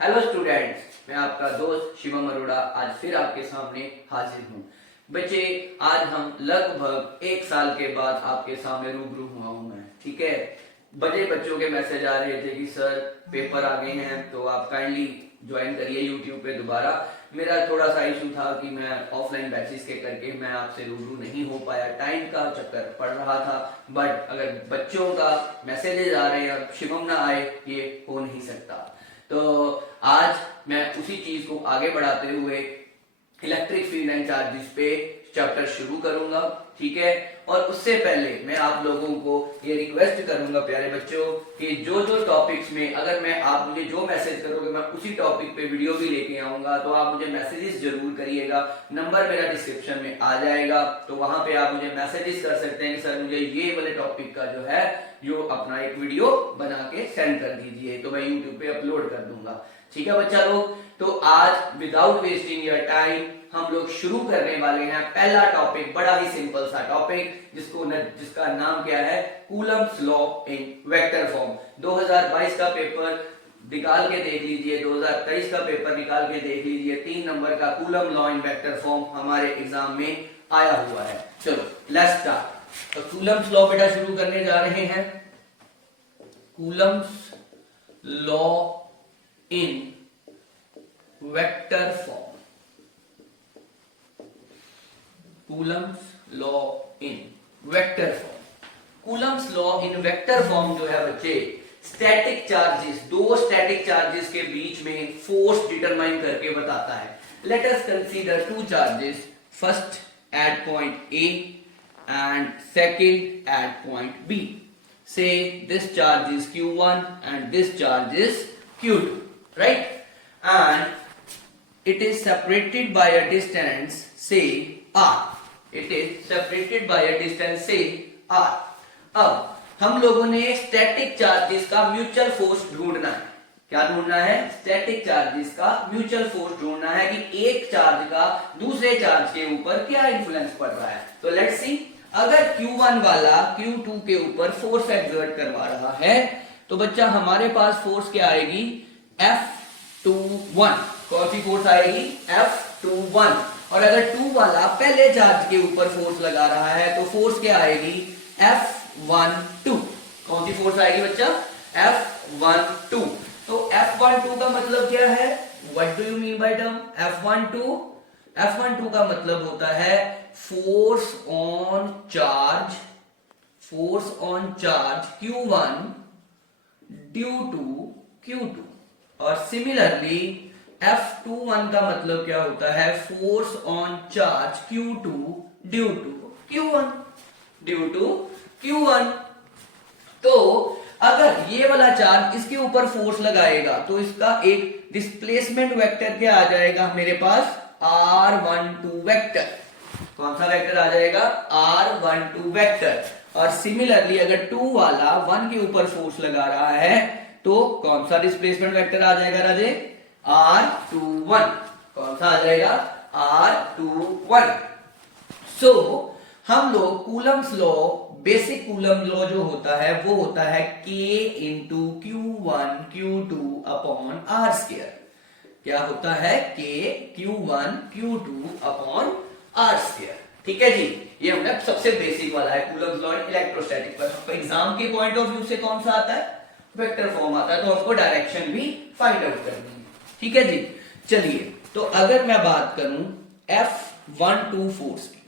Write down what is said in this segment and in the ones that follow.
Hello students, मैं आपका दोस्त शिवम अरोड़ा आज फिर आपके सामने हाजिर हूँ। बच्चे, आज हम लगभग एक साल के बाद आपके सामने रूबरू हुआ हूँ मैं। ठीक है, बच्चों के मैसेज आ रहे थे कि सर पेपर आ गए हैं तो आप काइंडली ज्वाइन करिए यूट्यूब पे दोबारा। मेरा थोड़ा सा इशू था कि मैं ऑफलाइन बैचेस के करके मैं आपसे रूबरू नहीं हो पाया, टाइम का चक्कर पड़ रहा था। बट अगर बच्चों का मैसेजेस आ रहे हैं और शिवम ना आए, ये हो नहीं सकता। तो आज मैं उसी चीज को आगे बढ़ाते हुए इलेक्ट्रिक फील्ड एंड चार्जेस पे चैप्टर शुरू करूंगा। ठीक है, और उससे पहले मैं आप लोगों को ये रिक्वेस्ट करूंगा प्यारे बच्चों कि जो जो टॉपिक्स में अगर मैं आप मुझे जो मैसेज करोगे मैं उसी टॉपिक पे वीडियो भी लेके आऊंगा, तो आप मुझे मैसेजेस जरूर करिएगा। नंबर मेरा डिस्क्रिप्शन में आ जाएगा, तो वहां पे आप मुझे मैसेजेस कर सकते हैं कि सर मुझे ये वाले टॉपिक का जो है जो अपना एक वीडियो बना के सेंड कर दीजिए, तो मैं यूट्यूब पे अपलोड कर दूंगा। ठीक है बच्चा लोग, तो आज विदाउट वेस्टिंग योर टाइम हम लोग शुरू करने वाले हैं पहला टॉपिक, बड़ा ही सिंपल सा टॉपिक जिसका नाम क्या है, Coulomb's law in vector form. 2022 का पेपर निकाल के देख लीजिए, 2023 का पेपर निकाल के देख लीजिए, 3 नंबर का Coulomb law in vector form हमारे एग्जाम में आया हुआ है। चलो लेट्स स्टार्ट। तो कूलम्स लॉ बेटा शुरू करने जा रहे हैं। Coulomb's law in vector form, Coulomb's law in vector form. Coulomb's law in vector form जो है बच्चे, स्टैटिक चार्जेस, दो स्टैटिक चार्जेस के बीच में फोर्स डिटरमाइन करके बताता है। Let us consider two charges, first at point A and second eight point B. Say this charge is Q1 and this charge is Q2, right? And it is separated by a distance, say R. It is separated by a distance, say R. अब हम लोगों ने static charges का mutual force ढूंढना है। क्या ढूंढना है? स्टैटिक चार्जेस का म्यूचुअल फोर्स ढूंढना है कि एक चार्ज का दूसरे चार्ज के ऊपर क्या इन्फ्लुएंस पड़ रहा है। तो लेट्स सी, अगर Q1 वाला Q2 के ऊपर फोर्स एक्सर्ट करवा रहा है तो बच्चा हमारे पास फोर्स क्या आएगी, F21। कौन सी फोर्स आएगी? F21। और अगर 2 वाला पहले चार्ज के ऊपर फोर्स लगा रहा है तो फोर्स क्या आएगी, F12। कौन सी फोर्स आएगी बच्चा? F12। तो F12 का मतलब क्या है? What do you mean by term F12? F12 का मतलब होता है force on charge, force on charge Q1 due to Q2। और सिमिलरली F21 का मतलब क्या होता है, force on charge Q2 due to Q1, due to Q1। तो अगर ये वाला चार्ज इसके ऊपर फोर्स लगाएगा तो इसका एक डिस्प्लेसमेंट वेक्टर क्या आ जाएगा मेरे पास, R12 वेक्टर। कौन सा वेक्टर आ जाएगा? R12 vector. और सिमिलरली अगर 2 वाला 1 के ऊपर फोर्स लगा रहा है तो कौन सा डिस्प्लेसमेंट वेक्टर आ जाएगा राजे? R21। कौन सा आ जाएगा? R21। सो हम लोग Coulomb's law, basic coulomb law जो होता है वो होता है K into Q1 Q2 upon R square. क्या होता है? K Q1 Q2 upon R square. ठीक है जी, ये हमने सबसे बेसिक वाला है कूलम्स लॉ इन इलेक्ट्रोस्टैटिक पर। एग्जाम के पॉइंट ऑफ व्यू से कौन सा आता है? वेक्टर फॉर्म आता है, तो हमको डायरेक्शन भी फाइंड आउट करनी है। ठीक है जी, चलिए तो अगर मैं बात करूं F12 फोर्स की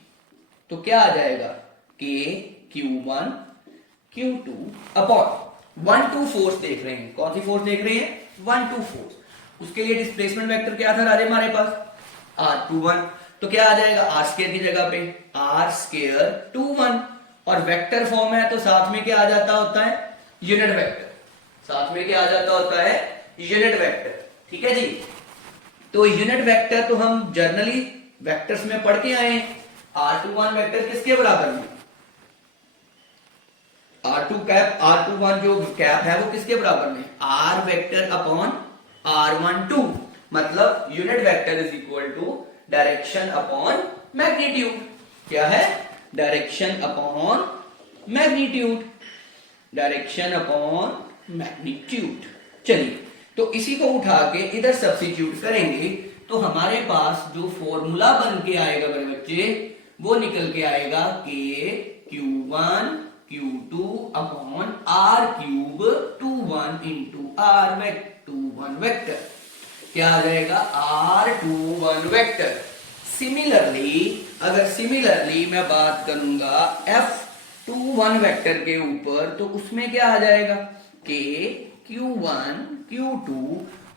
तो क्या आ जाएगा, K Q1 Q2 upon 1-2 force देख रहे हैं। कौन सी फोर्स देख रहे हैं? 1-2 फोर्स। उसके लिए डिस्प्लेसमेंट वेक्टर क्या था राजे हमारे पास? R21। तो क्या आ जाएगा, R स्क्वायर की जगह पे R स्क्वायर 21। और वेक्टर फॉर्म है तो साथ में क्या आ जाता होता है, यूनिट वेक्टर। साथ में क्या आ जाता होता है, यूनिट वेक्टर। ठीक है जी, तो यूनिट वेक्टर तो हम जर्नली वेक्टर्स में पढ़ के आए। R21 वेक्टर किसके बराबर में? R2 कैप, R21 जो कैप है वो किसके बराबर में? R vector upon R12। मतलब unit vector is equal to direction upon magnitude. क्या है? Direction upon magnitude, direction upon magnitude. चलिए तो इसी को उठा के इधर सब्स्टिट्यूट करेंगे तो हमारे पास जो फॉर्मूला बन के आएगा मेरे बच्चे वो निकल के आएगा के Q1 Q2 upon R cube 21 into R21 vector. क्या आ जाएगा R21 वेक्टर। सिमिलरली मैं बात करूंगा F21 वेक्टर के ऊपर तो उसमें क्या आ जाएगा के Q1 Q2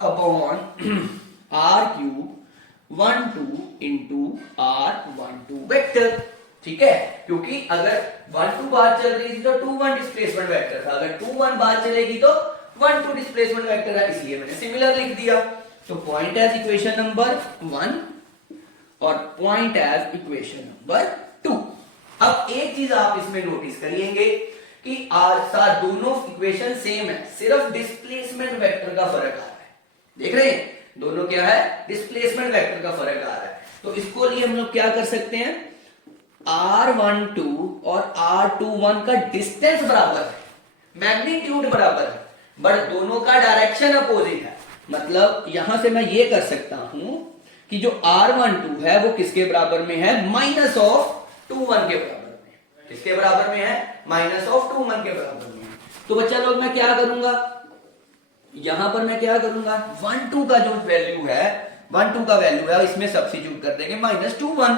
upon R cube 12 into R12 vector. ठीक है, क्योंकि अगर 1 2 बात चल रही थी तो 2 1 डिस्प्लेसमेंट वेक्टर था, अगर 2 1 बात चलेगी तो 1 2 डिस्प्लेसमेंट वेक्टर है, इसलिए मैंने सिमिलर लिख दिया। तो पॉइंट एज इक्वेशन नंबर 1 और पॉइंट एज इक्वेशन नंबर 2। अब एक चीज आप इसमें नोटिस करिएंगे कि दोनों इक्वेशन सेम है, सिर्फ डिस्प्लेसमेंट वेक्टर का फर्क आ रहा है। देख रहे हैं, दोनों क्या है, डिस्प्लेसमेंट वेक्टर का फर्क आ रहा है। तो इसको लिए हम लोग क्या कर सकते हैं, R12 और R21 का डिस्टेंस बराबर है, मैग्नीट्यूड बराबर है, बट दोनों का डायरेक्शन अपोजिट है। मतलब यहां से मैं ये कर सकता हूं कि जो R12 है वो किसके बराबर में है, माइनस ऑफ 21 के बराबर में। किसके बराबर में है, माइनस ऑफ 21 के बराबर में। तो बच्चा लोग मैं क्या करूंगा, यहां पर मैं क्या करूंगा, 1 2 का जो वैल्यू है, 1 2 का वैल्यू है इसमें सब्स्टिट्यूट कर देंगे माइनस 21।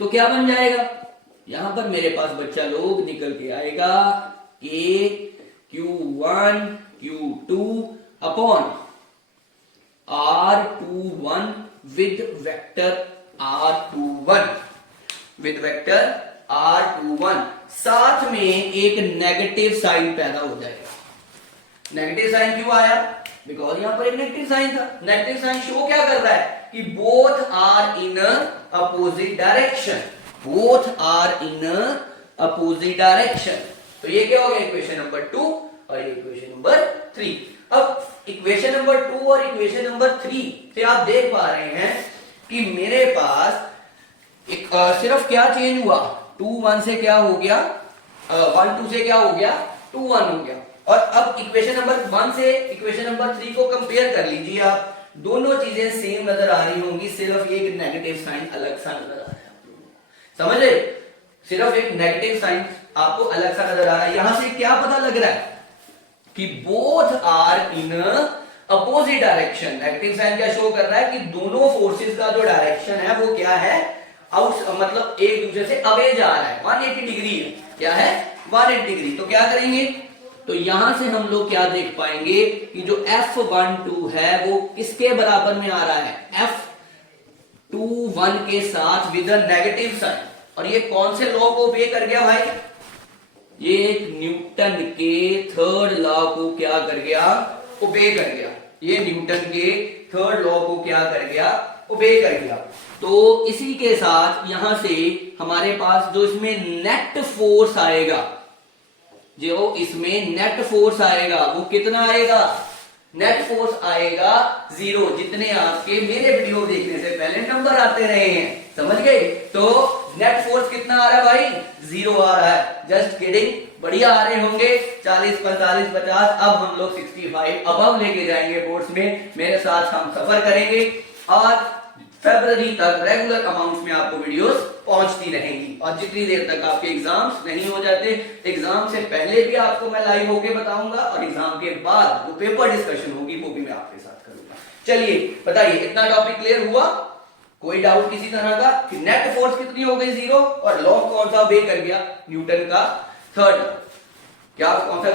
तो क्या बन जाएगा, यहां पर मेरे पास बच्चा लोग निकल के आएगा के Q1 Q2 upon R21 with vector R21, with vector R21, साथ में एक नेगेटिव साइन पैदा हो जाएगा। नेगेटिव साइन क्यों आया, बिकॉज यहां पर एक नेगेटिव साइन था। नेगेटिव साइन शो क्या कर रहा है कि both are in opposite direction, both are in opposite direction. तो ये क्या हो गया, इक्वेशन नंबर 2 और ये इक्वेशन नंबर 3। अब इक्वेशन नंबर 2 और इक्वेशन नंबर 3 से आप देख पा रहे हैं कि मेरे पास सिर्फ क्या चेंज हुआ, 2 1 से क्या हो गया, 1 2 से क्या हो गया, 2 1 हो गया। और अब इक्वेशन नंबर 1 से इक्वेशन नंबर 3 को कंपेयर कर लीजिए आप, दोनों चीजें सेम नजर आ रही होंगी, सिर्फ एक नेगेटिव साइन अलग सा नजर आ रहा है। समझ रहे, सिर्फ एक नेगेटिव साइन आपको अलग सा नजर आ रहा है। यहां से क्या पता लग रहा है कि both are in opposite direction. Negative sign क्या शो कर रहा है कि दोनों फोर्सेस का जो डायरेक्शन है वो क्या है, आउट, मतलब एक दूसरे से अवे जा रहा है, 180 डिग्री है। क्या है, 180 डिग्री। तो क्या करेंगे, तो यहां से हम लोग क्या देख पाएंगे कि जो F12 है वो किसके बराबर में आ रहा है, F21 के साथ विद नेगेटिव साइन। और ये कौन से लॉ को ओबे कर गया भाई, ये न्यूटन के थर्ड लॉ को क्या कर गया, ओबे कर गया। ये न्यूटन के थर्ड लॉ को क्या कर गया, ओबे कर गया। तो इसी के साथ यहां से हमारे पास जो इसमें नेट फोर्स आएगा, जो इसमें नेट फोर्स आएगा वो कितना आएगा, नेट फोर्स आएगा 0, जितने आपके मेरे वीडियो देखने से पहले नंबर आते रहे हैं। समझ गए, तो नेट फोर्स कितना आ रहा है भाई, 0 आ रहा है। जस्ट किडिंग, बढ़िया आ रहे होंगे 40 45 50। अब हम लोग 65 अबव लेके जाएंगे बोर्ड्स में, मेरे साथ हम सफर करेंगे और फरवरी तक रेगुलर अमाउंट्स में आपको वीडियोस पहुंचती रहेंगी। और जितनी देर तक आपके एग्जाम्स नहीं हो जाते, एग्जाम से पहले भी आपको मैं लाइव होके बताऊंगा और एग्जाम के बाद जो पेपर डिस्कशन होगी वो भी मैं आपके साथ करूंगा। चलिए बताइए, इतना टॉपिक क्लियर हुआ, कोई डाउट किसी तरह का कि नेट फोर्स कितनी हो गई 0 और लॉ कौन सा ओबे कर गया, न्यूटन का थर्ड, क्या कौन सा